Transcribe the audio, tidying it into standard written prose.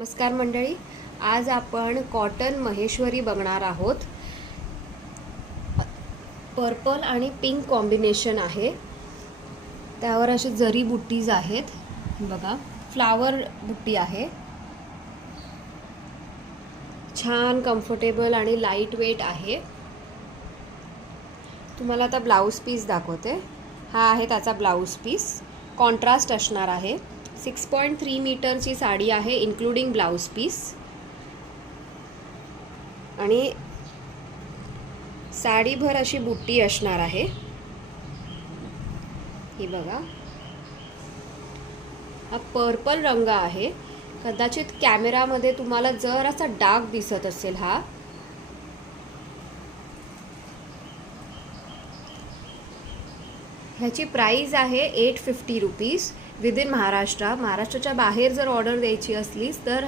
नमस्कार मंडळी, आज आपण कॉटन महेश्वरी बघणार आहोत. पर्पल आणि पिंक कॉम्बिनेशन आहे. त्यावर असे जरी बुट्टीज आहेत. बघा, फ्लावर बुट्टी आहे. छान कम्फर्टेबल आणि लाईट वेट आहे. तुम्हाला आता ब्लाऊज पीस दाखवते. हा आहे त्याचा ब्लाऊज पीस. कॉन्ट्रास्ट असणार आहे. 6.3 मीटरची साडी आहे इन्क्लुडिंग ब्लाऊज पीस. आणि साडीभर अशी बुट्टी असणार आहे. ही बघा, हा पर्पल रंग आहे. कदाचित कॅमेरामध्ये तुम्हाला जरासा डार्क दिसत असेल. ह्याची प्राइस आहे 850 रुपीज विदिन महाराष्ट्राच्या बाहेर जर ऑर्डर द्यायची असलीस तर